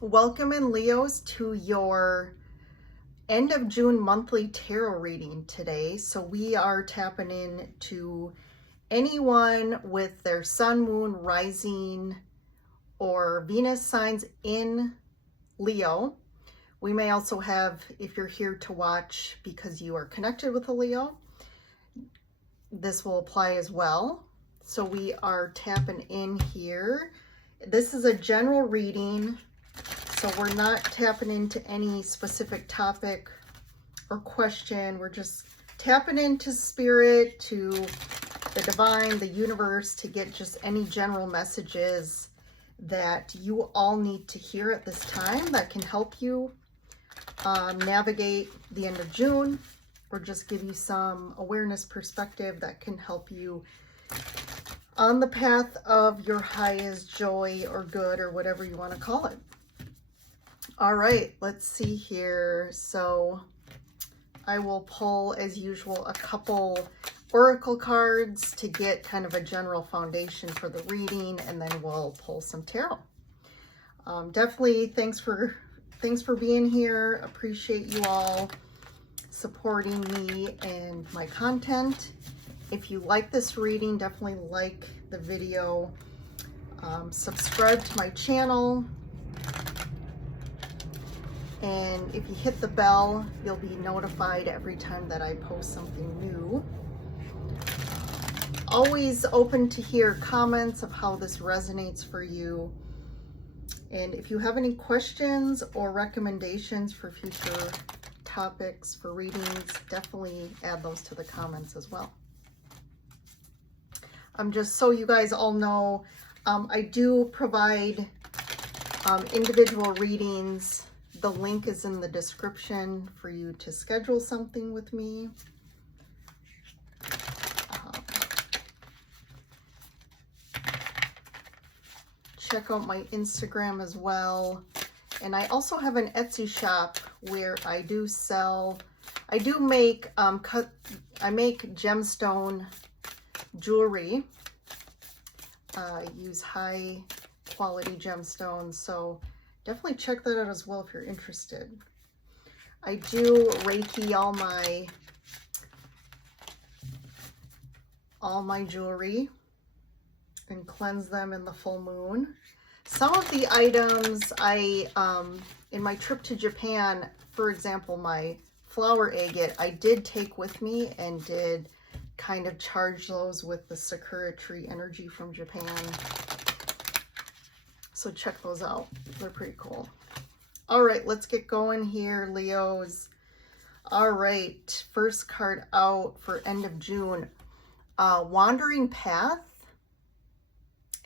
Welcome in, Leos, to your end of June monthly tarot reading today. So we are tapping in to anyone with their sun, moon, rising, or Venus signs in Leo. We may also have, if you're here to watch because you are connected with a Leo, this will apply as well. So we are tapping in here. This is a general reading. So we're not tapping into any specific topic or question. We're just tapping into spirit, to the divine, the universe, to get just any general messages that you all need to hear at this time that can help you navigate the end of June, or just give you some awareness perspective that can help you on the path of your highest joy or good, or whatever you want to call it. All right, let's see here. So I will pull, as usual, a couple oracle cards to get kind of a general foundation for the reading, and then we'll pull some tarot. Definitely thanks for being here. Appreciate you all supporting me and my content. If you like this reading, definitely like the video. Subscribe to my channel. And if you hit the bell, you'll be notified every time that I post something new. Always open to hear comments of how this resonates for you. And if you have any questions or recommendations for future topics for readings, definitely add those to the comments as well. Just so you guys all know, I do provide individual readings. The link is in the description for you to schedule something with me. Check out my Instagram as well. And I also have an Etsy shop where I do make, I make gemstone jewelry. I use high quality gemstones, so definitely check that out as well if you're interested. I do Reiki all my jewelry and cleanse them in the full moon. Some of the items in my trip to Japan, for example, my flower agate, I did take with me and did kind of charge those with the Sakura tree energy from Japan. So check those out. They're pretty cool. All right, let's get going here, Leos. All right, first card out for end of June. Wandering path.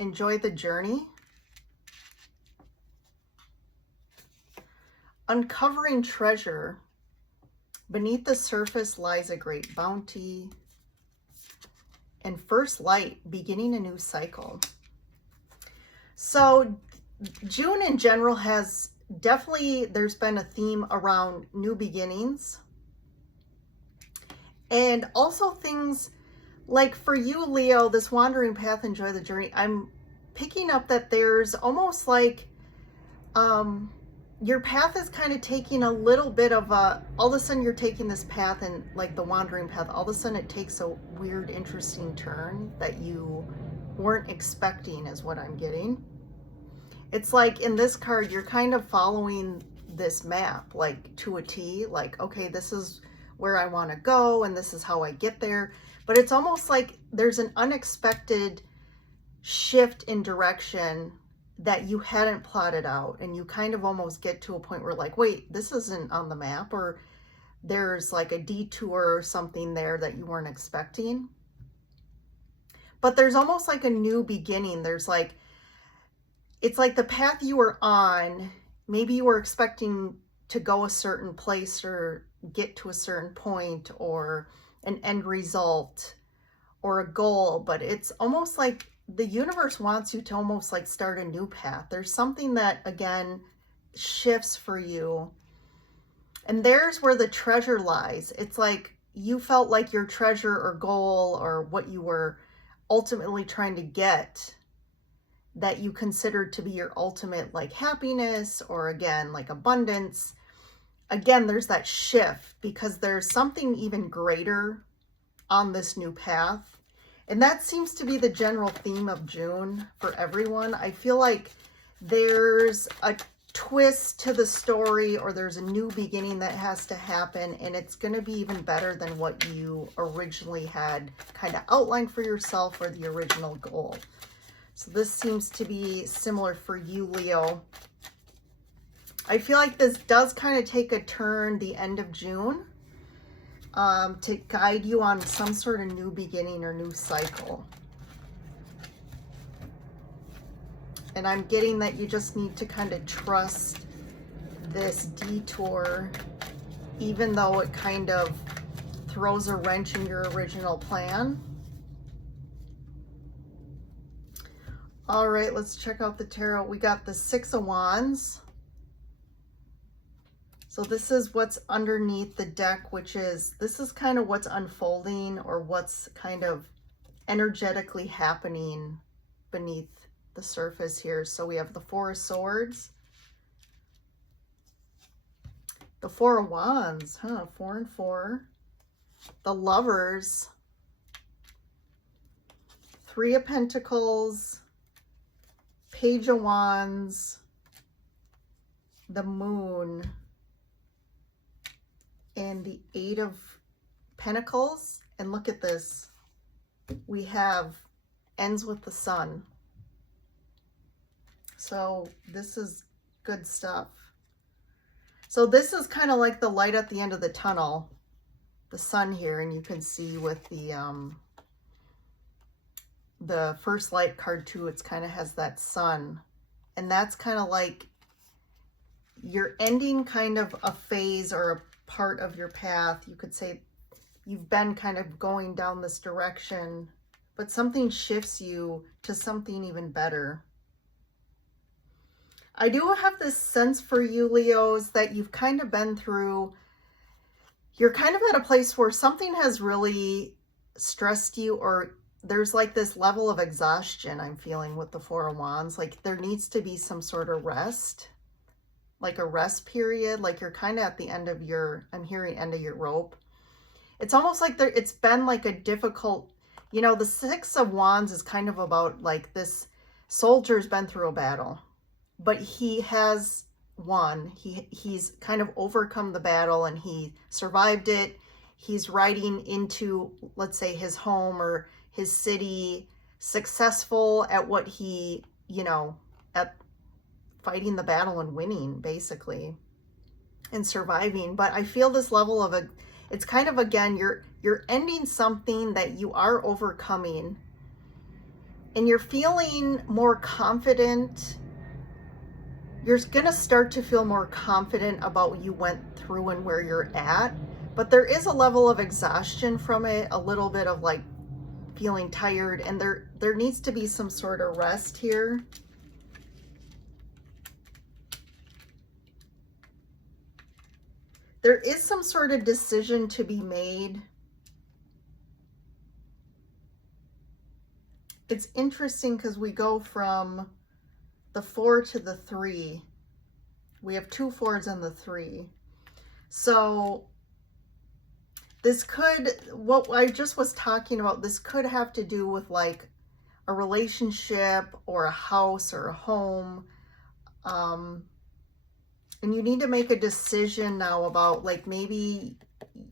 Enjoy the journey. Uncovering treasure. Beneath the surface lies a great bounty. And first light, beginning a new cycle. So June in general has definitely, there's been a theme around new beginnings. And also things like for you, Leo, this wandering path, enjoy the journey. I'm picking up that there's almost like your path is kind of taking a little bit of a, all of a sudden you're taking this path, and like the wandering path, all of a sudden it takes a weird, interesting turn that you weren't expecting, is what I'm getting. It's like in this card, you're kind of following this map, like to a T, like, okay, this is where I want to go and this is how I get there. But it's almost like there's an unexpected shift in direction that you hadn't plotted out. And you kind of almost get to a point where like, wait, this isn't on the map, or there's like a detour or something there that you weren't expecting. But there's almost like a new beginning. There's like, it's like the path you were on, maybe you were expecting to go a certain place or get to a certain point or an end result or a goal, but it's almost like the universe wants you to almost like start a new path. There's something that, again, shifts for you. And there's where the treasure lies. It's like you felt like your treasure or goal or what you were ultimately trying to get that you consider to be your ultimate like happiness, or again, like abundance. Again, there's that shift because there's something even greater on this new path. And that seems to be the general theme of June for everyone. I feel like there's a twist to the story, or there's a new beginning that has to happen, and it's going to be even better than what you originally had kind of outlined for yourself, or the original goal. So this seems to be similar for you, Leo. I feel like this does kind of take a turn the end of June to guide you on some sort of new beginning or new cycle. And I'm getting that you just need to kind of trust this detour, even though it kind of throws a wrench in your original plan. All right, let's check out the tarot. We got the Six of Wands. So this is what's underneath the deck, which is, this is kind of what's unfolding, or what's kind of energetically happening beneath the surface here. So we have the Four of Swords, the Four of Wands, 4 and 4, the Lovers, Three of Pentacles, Page of Wands, the Moon, and the Eight of Pentacles. And look at this, we have ends with the Sun. So this is good stuff. So this is kind of like the light at the end of the tunnel, the sun here, and you can see with the first light card too, it's kind of has that sun, and that's kind of like you're ending kind of a phase or a part of your path. You could say you've been kind of going down this direction, but something shifts you to something even better. I do have this sense for you, Leos, that you've kind of been through, you're kind of at a place where something has really stressed you, or there's like this level of exhaustion I'm feeling with the Four of Wands. Like there needs to be some sort of rest, like a rest period. Like you're kind of at the end of your, I'm hearing end of your rope. It's almost like it's been like a difficult, you know, the Six of Wands is kind of about like this soldier's been through a battle, but he has won. He's kind of overcome the battle and he survived it. He's riding into, let's say, his home or his city, successful at what he, you know, at fighting the battle and winning, basically, and surviving. But I feel this level of it's kind of, again, you're ending something that you are overcoming, and you're feeling more confident. You're going to start to feel more confident about what you went through and where you're at. But there is a level of exhaustion from it, a little bit of like feeling tired, and there needs to be some sort of rest here. There is some sort of decision to be made. It's interesting because we go from the 4 to the 3. We have 2 4s and the 3. So this could, what I just was talking about, this could have to do with like a relationship or a house or a home. And you need to make a decision now about like maybe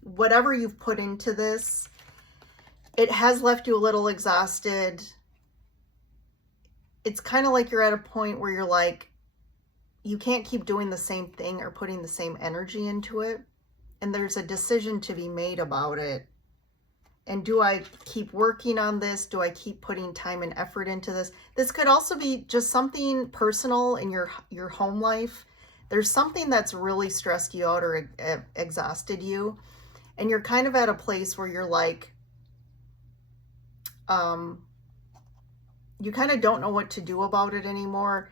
whatever you've put into this, it has left you a little exhausted. It's kind of like you're at a point where you're like, you can't keep doing the same thing or putting the same energy into it. And there's a decision to be made about it. And do I keep working on this? Do I keep putting time and effort into this? This could also be just something personal in your home life. There's something that's really stressed you out or exhausted you. And you're kind of at a place where you're like, you kind of don't know what to do about it anymore.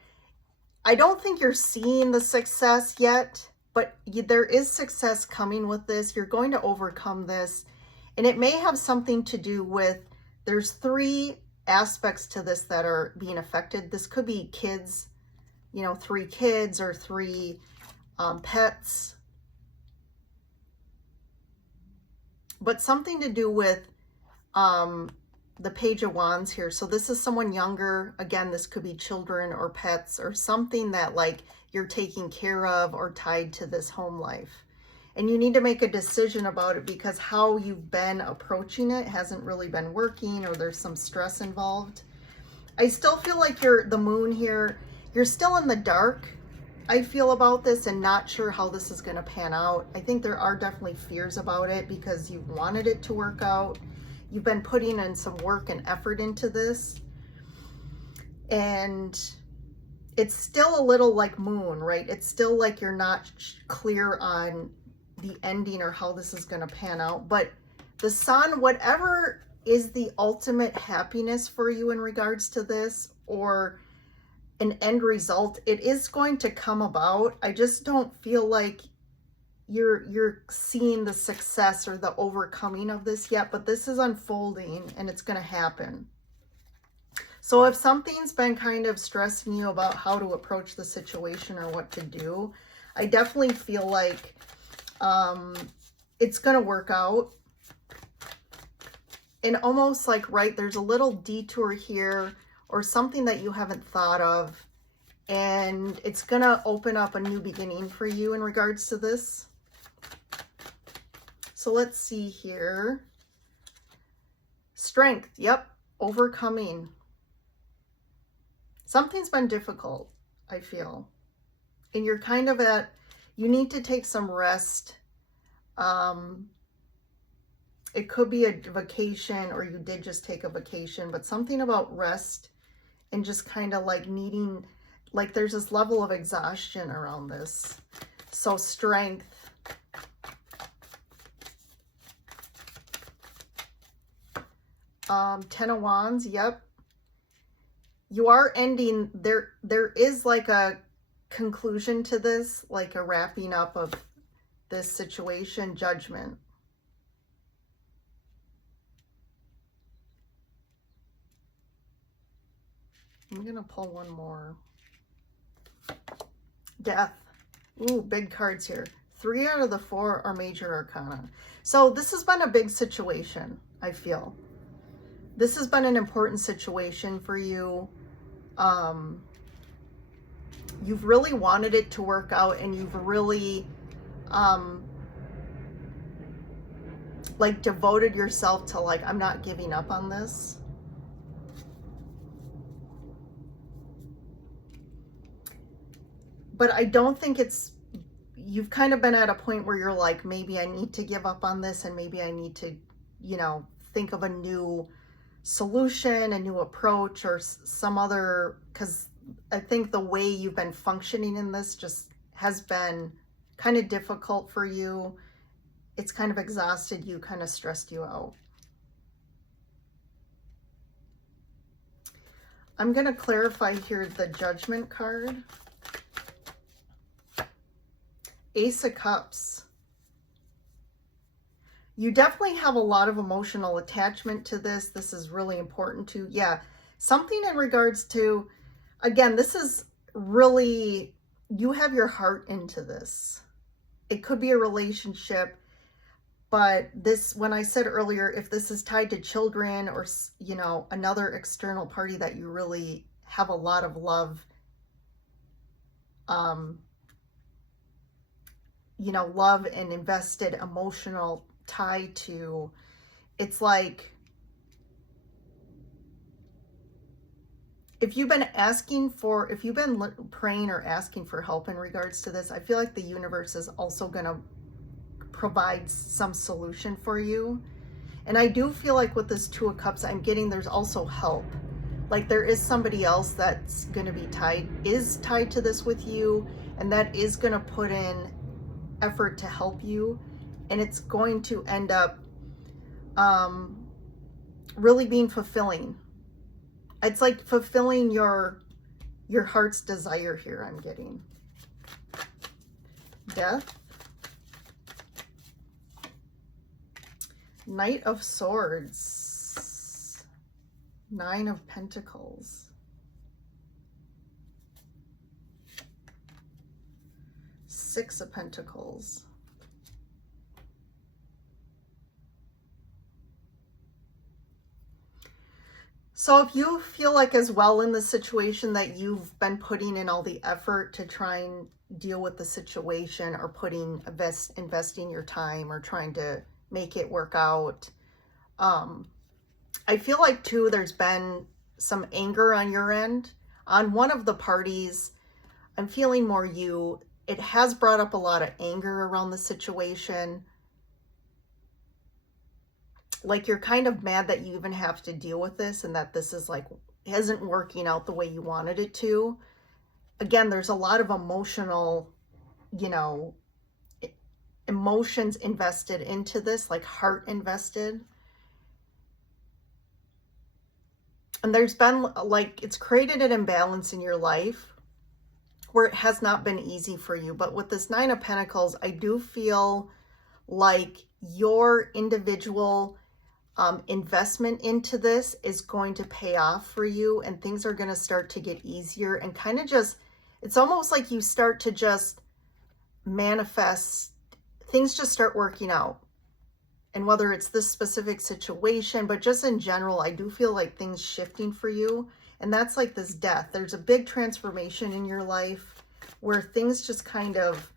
I don't think you're seeing the success yet, but there is success coming with this. You're going to overcome this. And it may have something to do with, there's 3 aspects to this that are being affected. This could be kids, you know, 3 kids or 3 pets. But something to do with the Page of Wands here. So this is someone younger. Again, this could be children or pets or something that like you're taking care of or tied to this home life. And you need to make a decision about it because how you've been approaching it hasn't really been working, or there's some stress involved. I still feel like the moon here, you're still in the dark, I feel, about this, and not sure how this is going to pan out. I think there are definitely fears about it because you wanted it to work out. You've been putting in some work and effort into this. And it's still a little like moon, right? It's still like you're not clear on the ending or how this is going to pan out. But the sun, whatever is the ultimate happiness for you in regards to this, or an end result, it is going to come about. I just don't feel like you're seeing the success or the overcoming of this yet, but this is unfolding and it's going to happen. So if something's been kind of stressing you about how to approach the situation or what to do, I definitely feel like it's going to work out. And almost like, right, there's a little detour here or something that you haven't thought of, and it's going to open up a new beginning for you in regards to this. So let's see here. Strength. Yep. Overcoming. Something's been difficult, I feel. And you're kind of you need to take some rest. It could be a vacation, or you did just take a vacation, but something about rest and just kind of like needing, like there's this level of exhaustion around this. So strength. Ten of Wands. Yep. You are ending there. There is like a conclusion to this, like a wrapping up of this situation. Judgment. I'm going to pull one more. Death. Ooh, big cards here. 3 out of the 4 are major arcana. So this has been a big situation, I feel. This has been an important situation for you. You've really wanted it to work out, and you've really like devoted yourself to like, I'm not giving up on this. But I don't think you've kind of been at a point where you're like, maybe I need to give up on this, and maybe I need to, you know, think of a new solution, a new approach, or some other, because I think the way you've been functioning in this just has been kind of difficult for you. It's kind of exhausted you, kind of stressed you out. I'm going to clarify here the Judgment card. Ace of Cups. You definitely have a lot of emotional attachment to this. This is really important to, yeah, something in regards to, again, this is really, you have your heart into this. It could be a relationship, but this, when I said earlier, if this is tied to children or, you know, another external party that you really have a lot of love, you know, love and invested emotional tie to, it's like, if you've been praying or asking for help in regards to this, I feel like the universe is also going to provide some solution for you. And I do feel like with this 2 of Cups, I'm getting there's also help. Like there is somebody else that's going to be tied to this with you, and that is going to put in effort to help you, and it's going to end up really being fulfilling. It's like fulfilling your heart's desire here, I'm getting. Death. Knight of Swords. Nine of Pentacles. Six of Pentacles. So if you feel like as well in the situation that you've been putting in all the effort to try and deal with the situation, or investing your time or trying to make it work out, I feel like too there's been some anger on your end. On one of the parties, I'm feeling more you. It has brought up a lot of anger around the situation. Like you're kind of mad that you even have to deal with this, and that this is like isn't working out the way you wanted it to. Again, there's a lot of emotional, you know, emotions invested into this, like heart invested. And there's been like, it's created an imbalance in your life where it has not been easy for you. But with this Nine of Pentacles, I do feel like your individual investment into this is going to pay off for you, and things are going to start to get easier, and kind of just, it's almost like you start to just manifest, things just start working out. And whether it's this specific situation, but just in general, I do feel like things shifting for you. And that's like this death. There's a big transformation in your life where things just kind of,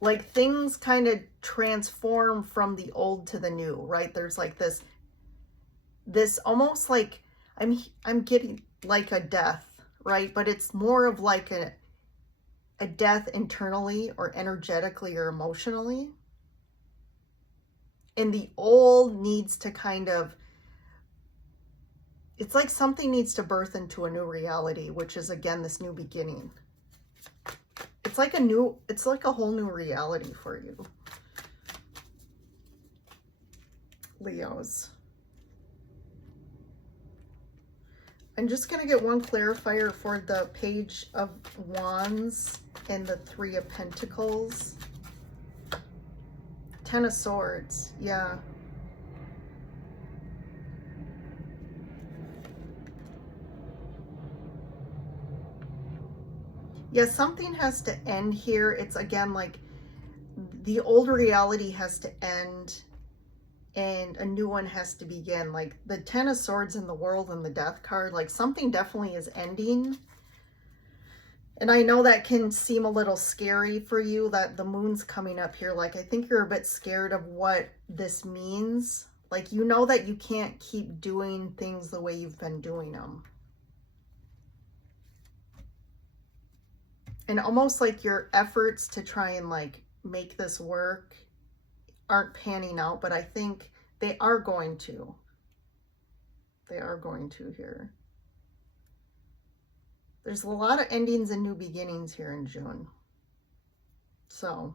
like things kind of transform from the old to the new, right? There's like this almost like, I'm getting like a death, right? But it's more of like a death internally or energetically or emotionally. And the old needs to kind of, it's like something needs to birth into a new reality, which is again, this new beginning. It's like a whole new reality for you, Leos. I'm just going to get one clarifier for the Page of Wands and the Three of Pentacles. Ten of Swords, yeah. Yeah, something has to end here. It's again like the old reality has to end and a new one has to begin. Like the Ten of Swords in the World and the Death card, like something definitely is ending. And I know that can seem a little scary for you, that the moon's coming up here. Like I think you're a bit scared of what this means. Like you know that you can't keep doing things the way you've been doing them. And almost like your efforts to try and like make this work aren't panning out, but I think they are going to. They are going to here. There's a lot of endings and new beginnings here in June. So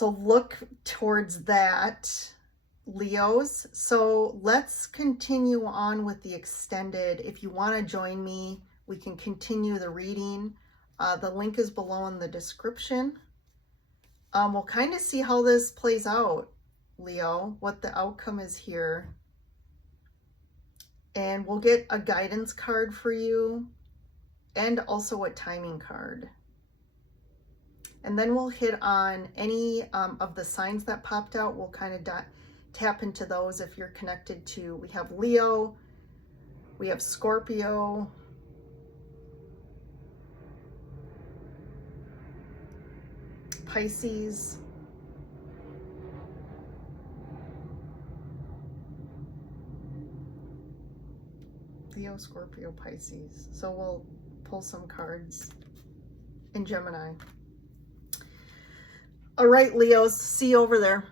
look towards that, Leos. So let's continue on with the extended. If you want to join me, we can continue the reading. The link is below in the description. We'll kind of see how this plays out, Leo, what the outcome is here. And we'll get a guidance card for you and also a timing card. And then we'll hit on any of the signs that popped out. We'll kind of tap into those if you're connected to, we have Leo, we have Scorpio, Pisces, Leo, Scorpio, Pisces. So we'll pull some cards in Gemini. All right, Leos, see you over there.